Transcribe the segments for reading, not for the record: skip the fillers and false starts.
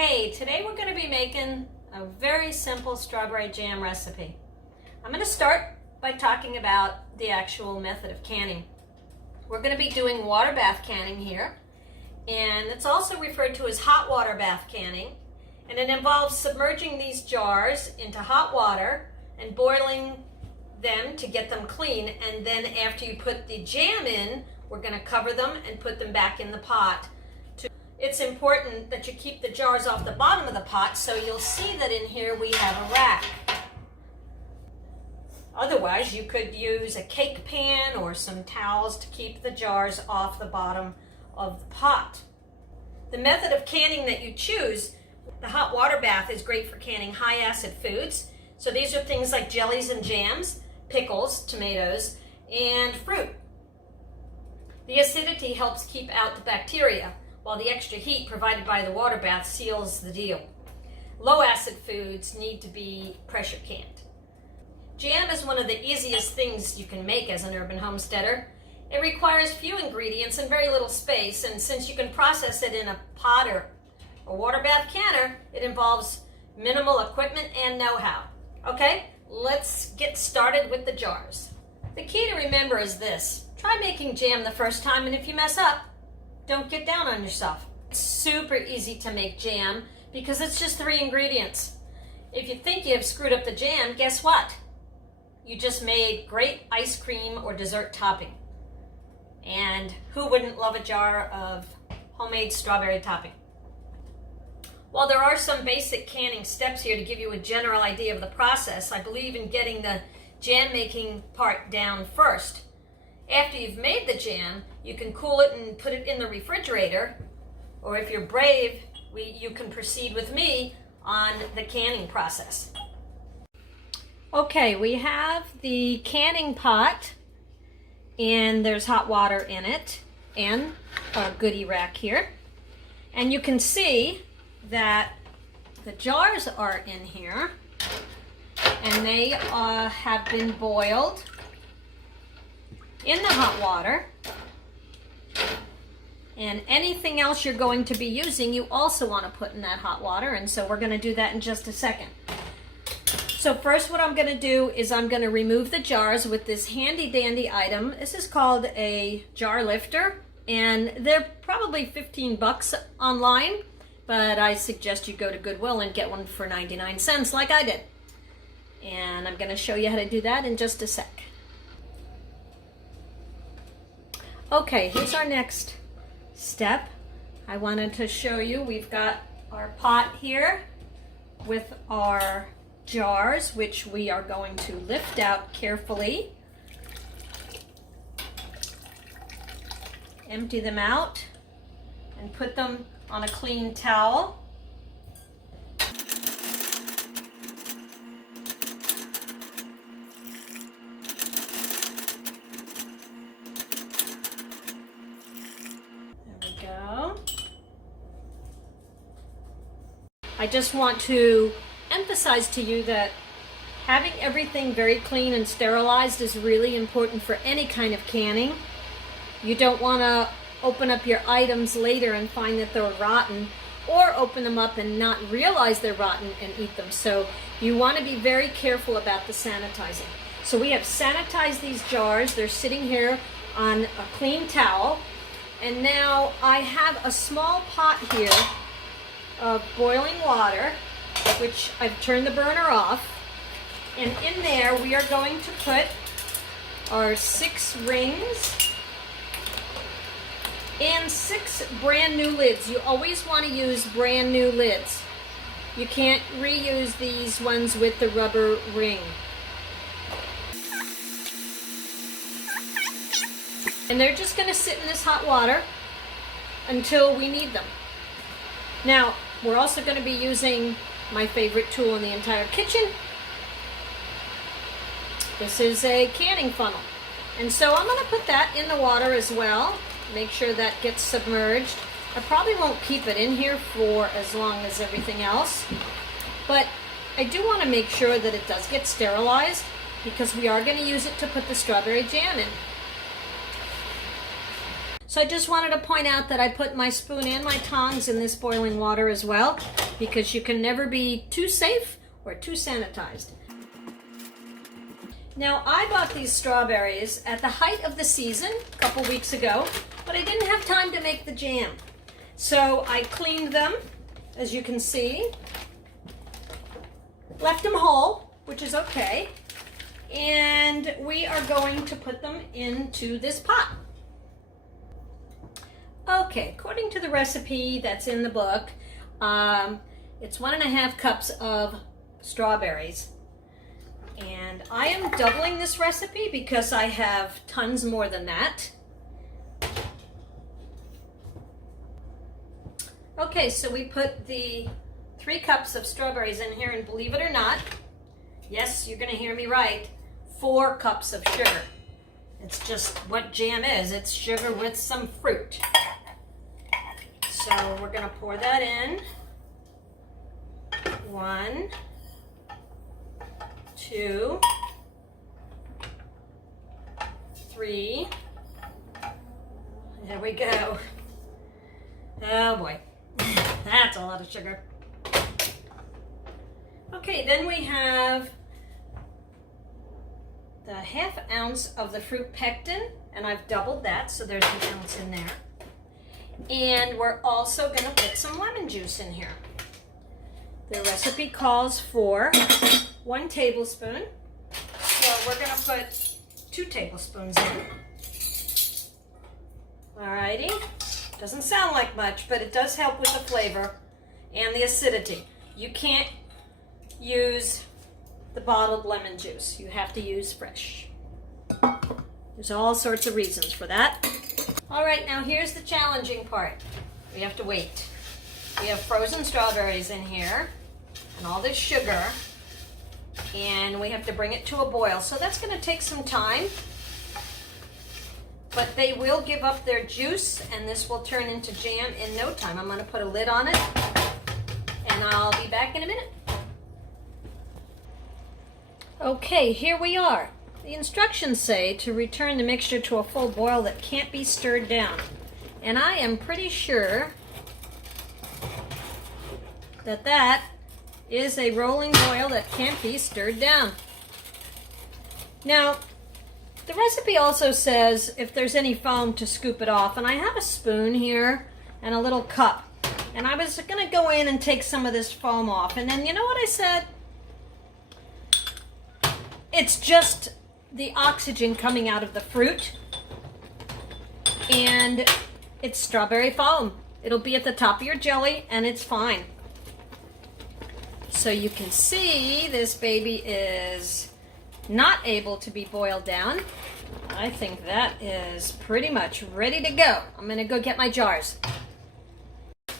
Hey, today we're going to be making a very simple strawberry jam recipe. I'm going to start by talking about the actual method of canning. We're going to be doing water bath canning here, and it's also referred to as hot water bath canning, and it involves submerging these jars into hot water and boiling them to get them clean, and then after you put the jam in, we're going to cover them and put them back in the pot. It's important that you keep the jars off the bottom of the pot, so you'll see that in here we have a rack. Otherwise, you could use a cake pan or some towels to keep the jars off the bottom of the pot. The method of canning that you choose, the hot water bath, is great for canning high acid foods. So these are things like jellies and jams, pickles, tomatoes, and fruit. The acidity helps keep out the bacteria, while the extra heat provided by the water bath seals the deal. Low acid foods need to be pressure canned. Jam is one of the easiest things you can make as an urban homesteader. It requires few ingredients and very little space, and since you can process it in a pot or a water bath canner, it involves minimal equipment and know-how. Okay, let's get started with the jars. The key to remember is this: try making jam the first time, and if you mess up, don't get down on yourself. It's super easy to make jam because it's just 3 ingredients. If you think you have screwed up the jam, guess what? You just made great ice cream or dessert topping. And who wouldn't love a jar of homemade strawberry topping? While there are some basic canning steps here to give you a general idea of the process, I believe in getting the jam making part down first. After you've made the jam, you can cool it and put it in the refrigerator, or if you're brave, you can proceed with me on the canning process. Okay, we have the canning pot, and there's hot water in it, and a goodie rack here. And you can see that the jars are in here, and they have been boiled in the hot water, and anything else you're going to be using you also want to put in that hot water, and so we're going to do that in just a second. So first what I'm going to do is I'm going to remove the jars with this handy dandy item. This is called a jar lifter, and they're probably 15 bucks online, but I suggest you go to Goodwill and get one for 99 cents like I did. And I'm going to show you how to do that in just a sec. Okay, here's our next step. I wanted to show you, we've got our pot here with our jars, which we are going to lift out carefully. Empty them out and put them on a clean towel. I just want to emphasize to you that having everything very clean and sterilized is really important for any kind of canning. You don't want to open up your items later and find that they're rotten, or open them up and not realize they're rotten and eat them. So you want to be very careful about the sanitizing. So we have sanitized these jars. They're sitting here on a clean towel. And now I have a small pot here of boiling water, which I've turned the burner off, and in there we are going to put our 6 rings and 6 brand new lids. You always want to use brand new lids. You can't reuse these ones with the rubber ring. And they're just going to sit in this hot water until we need them. Now, we're also going to be using my favorite tool in the entire kitchen. This is a canning funnel. And so I'm going to put that in the water as well. Make sure that gets submerged. I probably won't keep it in here for as long as everything else, but I do want to make sure that it does get sterilized, because we are going to use it to put the strawberry jam in. So I just wanted to point out that I put my spoon and my tongs in this boiling water as well. because you can never be too safe or too sanitized. Now, I bought these strawberries at the height of the season a couple weeks ago, but I didn't have time to make the jam. So I cleaned them, as you can see, left them whole, which is okay, and we are going to put them into this pot. Okay, according to the recipe that's in the book, it's 1.5 cups of strawberries. And I am doubling this recipe because I have tons more than that. Okay, so we put the 3 cups of strawberries in here, and believe it or not, yes, you're gonna hear me right, 4 cups of sugar. It's just what jam is. It's sugar with some fruit. So we're gonna pour that in. 1, 2, 3. There we go. Oh boy, that's a lot of sugar. Okay, then we have the 1/2 ounce of the fruit pectin, and I've doubled that, so there's an ounce in there. And we're also gonna put some lemon juice in here. The recipe calls for 1 tablespoon, so we're gonna put 2 tablespoons in. Alrighty, doesn't sound like much, but it does help with the flavor and the acidity. You can't use the bottled lemon juice. You have to use fresh. There's all sorts of reasons for that. All right, now here's the challenging part. We have to wait. We have frozen strawberries in here and all this sugar, and we have to bring it to a boil. So that's going to take some time, but they will give up their juice and this will turn into jam in no time. I'm going to put a lid on it and I'll be back in a minute. Okay, here we are. The instructions say to return the mixture to a full boil that can't be stirred down. And I am pretty sure that that is a rolling boil that can't be stirred down. Now, the recipe also says if there's any foam to scoop it off, and I have a spoon here and a little cup. And I was gonna go in and take some of this foam off, and then you know what I said? It's just the oxygen coming out of the fruit, and it's strawberry foam. It'll be at the top of your jelly, and it's fine. So you can see this baby is not able to be boiled down. I think that is pretty much ready to go. I'm gonna go get my jars.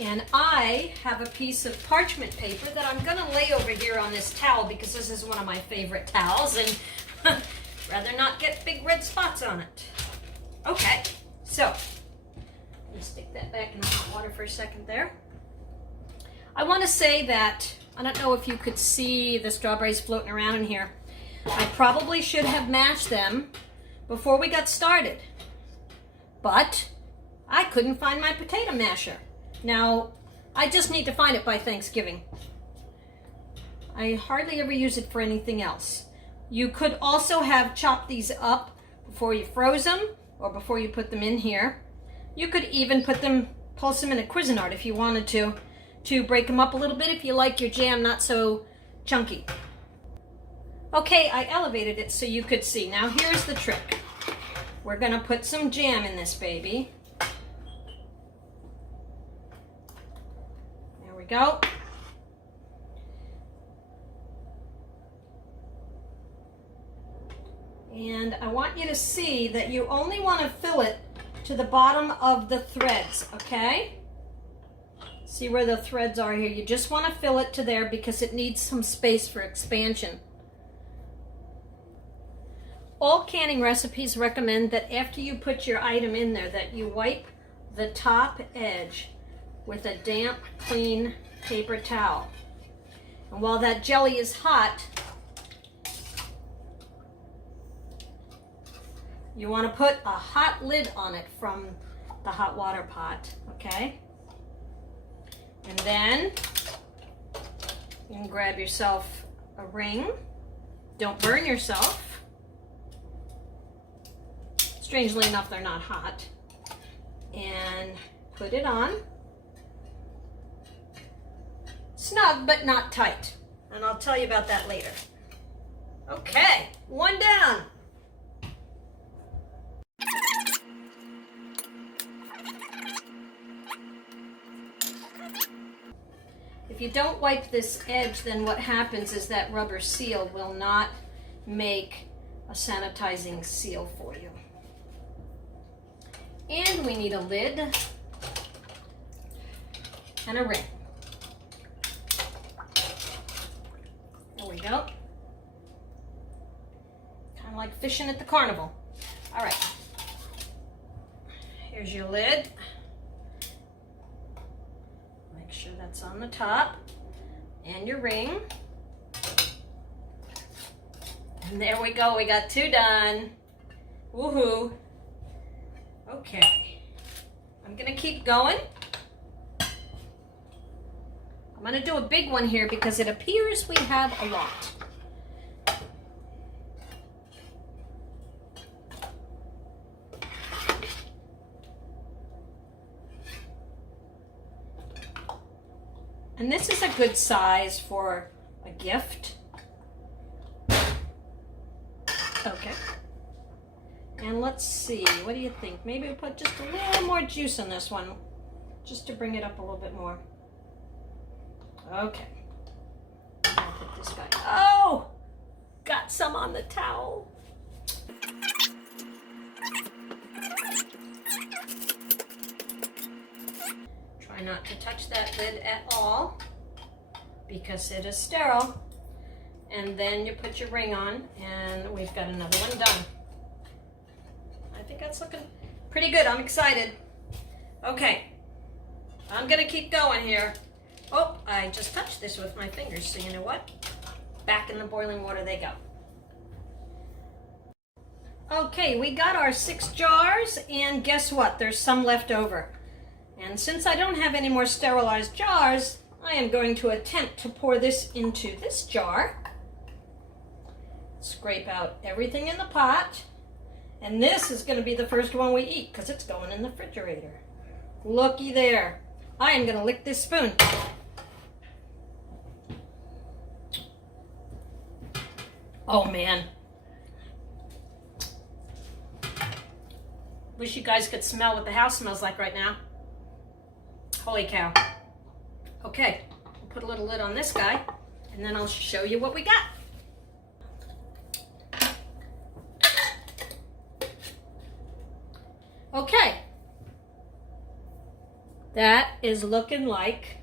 And I have a piece of parchment paper that I'm gonna lay over here on this towel because this is one of my favorite towels, and rather not get big red spots on it. Okay, so let me stick that back in the hot water for a second there. I want to say that, I don't know if you could see the strawberries floating around in here. I probably should have mashed them before we got started, but I couldn't find my potato masher. Now, I just need to find it by Thanksgiving. I hardly ever use it for anything else. You could also have chopped these up before you froze them or before you put them in here. You could even pulse them in a Cuisinart if you wanted to break them up a little bit if you like your jam not so chunky. Okay, I elevated it so you could see. Now here's the trick. We're gonna put some jam in this baby. There we go. And I want you to see that you only want to fill it to the bottom of the threads, okay? See where the threads are here? You just want to fill it to there because it needs some space for expansion. All canning recipes recommend that after you put your item in there that you wipe the top edge with a damp, clean paper towel. And while that jelly is hot, you want to put a hot lid on it from the hot water pot, okay? And then You can grab yourself a ring. Don't burn yourself. Strangely enough, they're not hot. And put it on. Snug, but not tight. And I'll tell you about that later. Okay, one down. If you don't wipe this edge, then what happens is that rubber seal will not make a sanitizing seal for you. And we need a lid and a ring. There we go. Kind of like fishing at the carnival. All right. Here's your lid. Make sure that's on the top. And your ring. And there we go. We got 2 done. Woohoo. Okay. I'm going to keep going. I'm going to do a big one here because it appears we have a lot. And this is a good size for a gift. Okay. And let's see, what do you think? Maybe we put just a little more juice in this one, just to bring it up a little bit more. Okay. I'll put this guy. Oh! Got some on the towel. Try not to touch that lid at all because it is sterile. And then you put your ring on and we've got another one done. I think that's looking pretty good. I'm excited. Okay, I'm gonna keep going here. Oh, I just touched this with my fingers, so you know what? Back in the boiling water they go. Okay, we got our 6 jars, and guess what? There's some left over. And since I don't have any more sterilized jars, I am going to attempt to pour this into this jar. Scrape out everything in the pot. And this is going to be the first one we eat because it's going in the refrigerator. Looky there. I am going to lick this spoon. Oh man. Wish you guys could smell what the house smells like right now. Holy cow. Okay, we'll put a little lid on this guy and then I'll show you what we got. Okay, that is looking like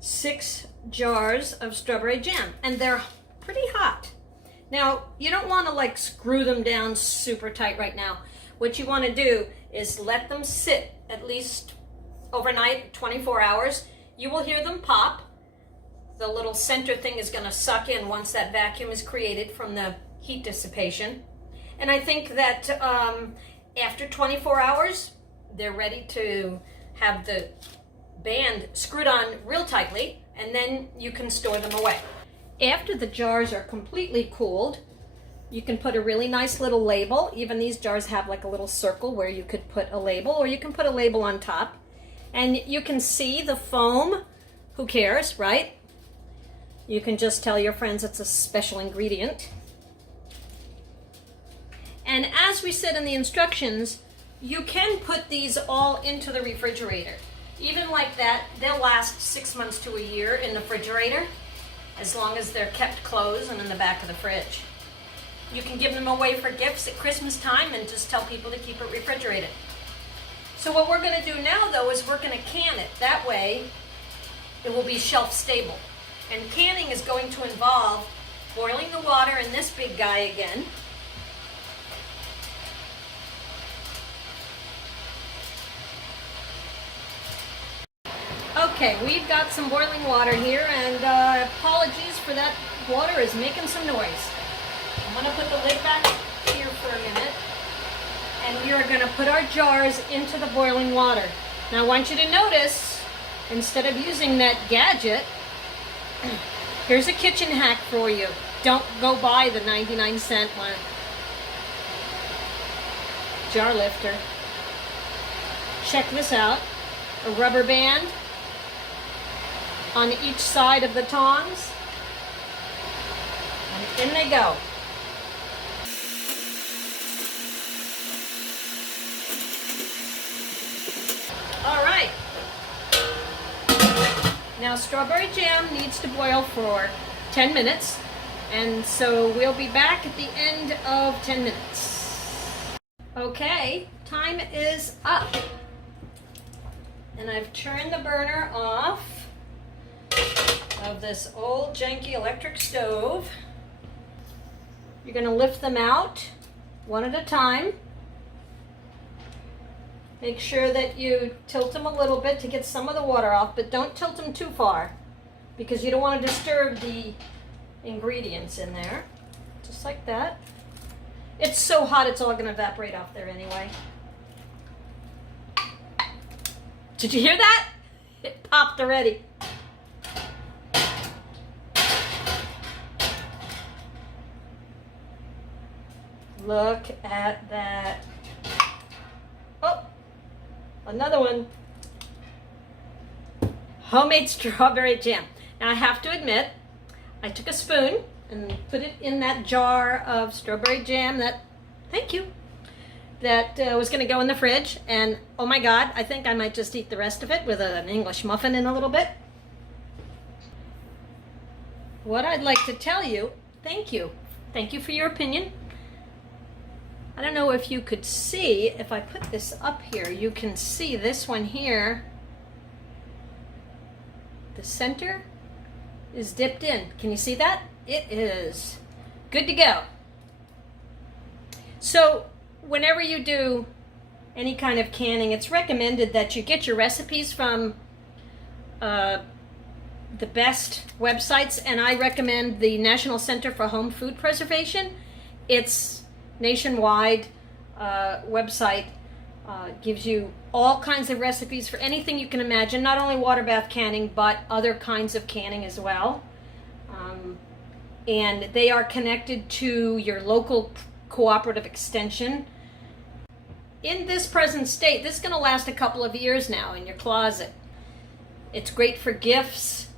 6 jars of strawberry jam, and they're pretty hot. Now, you don't want to like screw them down super tight right now. What you want to do is let them sit at least overnight, 24 hours. You will hear them pop. The little center thing is going to suck in once that vacuum is created from the heat dissipation. And I think that after 24 hours, they're ready to have the band screwed on real tightly, and then you can store them away. After the jars are completely cooled, you can put a really nice little label. Even these jars have like a little circle where you could put a label, or you can put a label on top. And you can see the foam. Who cares, right? You can just tell your friends it's a special ingredient. And as we said in the instructions, you can put these all into the refrigerator. Even like that, they'll last 6 months to a year in the refrigerator, as long as they're kept closed and in the back of the fridge. You can give them away for gifts at Christmas time and just tell people to keep it refrigerated. So what we're going to do now, though, is we're going to can it. That way, it will be shelf stable. And canning is going to involve boiling the water in this big guy again. Okay, we've got some boiling water here, and apologies for that water is making some noise. I'm going to put the lid back here for a minute, and we are going to put our jars into the boiling water. Now I want you to notice, instead of using that gadget, Here's a kitchen hack for you. Don't go buy the 99-cent one. Jar lifter. Check this out. A rubber band on each side of the tongs. And in they go. All right. Now strawberry jam needs to boil for 10 minutes. And so we'll be back at the end of 10 minutes. Okay, time is up. And I've turned the burner off of this old janky electric stove. You're going to lift them out one at a time. Make sure that you tilt them a little bit to get some of the water off, but don't tilt them too far because you don't want to disturb the ingredients in there. Just like that. It's so hot it's all going to evaporate off there anyway. Did you hear that? It popped already. Look at that. Oh, another one. Homemade strawberry jam. Now I have to admit, I took a spoon and put it in that jar of strawberry jam that, thank you, that was going to go in the fridge. And oh my God, I think I might just eat the rest of it with an English muffin in a little bit. What I'd like to tell you, thank you. Thank you for your opinion. I don't know if you could see, if I put this up here, you can see this one here. The center is dipped in. Can you see that? It is good to go. So whenever you do any kind of canning, it's recommended that you get your recipes from the best websites, and I recommend the National Center for Home Food Preservation. It's nationwide website, gives you all kinds of recipes for anything you can imagine, not only water bath canning, but other kinds of canning as well. And they are connected to your local cooperative extension. In this present state, this is going to last a couple of years now in your closet. It's great for gifts.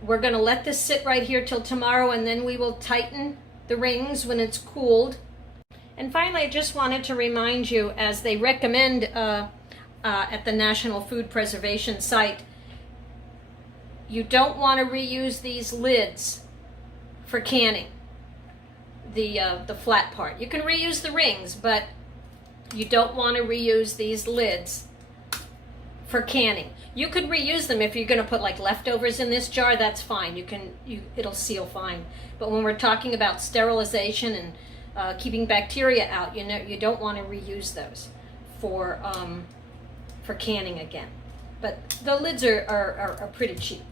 We're going to let this sit right here till tomorrow, and then we will tighten the rings when it's cooled. And finally, I just wanted to remind you, as they recommend at the National Food Preservation site, you don't want to reuse these lids for canning, the flat part. You can reuse the rings, but you don't want to reuse these lids for canning. You could reuse them if you're going to put like leftovers in this jar. That's fine. It'll seal fine. But when we're talking about sterilization and keeping bacteria out, you don't want to reuse those for canning again. But the lids are pretty cheap.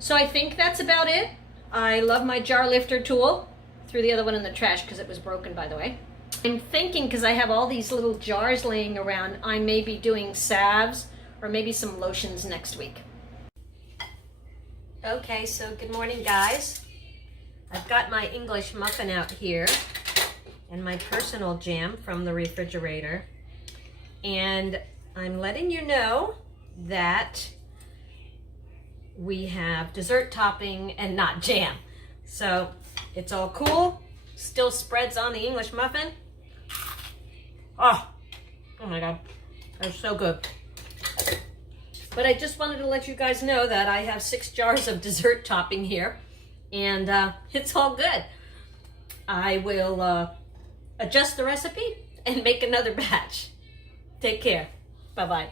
So I think that's about it. I love my jar lifter tool. Threw the other one in the trash because it was broken, by the way. I'm thinking, because I have all these little jars laying around, I may be doing salves or maybe some lotions next week. Okay, so good morning, guys. I've got my English muffin out here and my personal jam from the refrigerator. And I'm letting you know that we have dessert topping and not jam. So it's all cool. Still spreads on the English muffin. Oh my God, that's so good. But I just wanted to let you guys know that I have 6 jars of dessert topping here, and it's all good. I will adjust the recipe and make another batch. Take care. Bye-bye.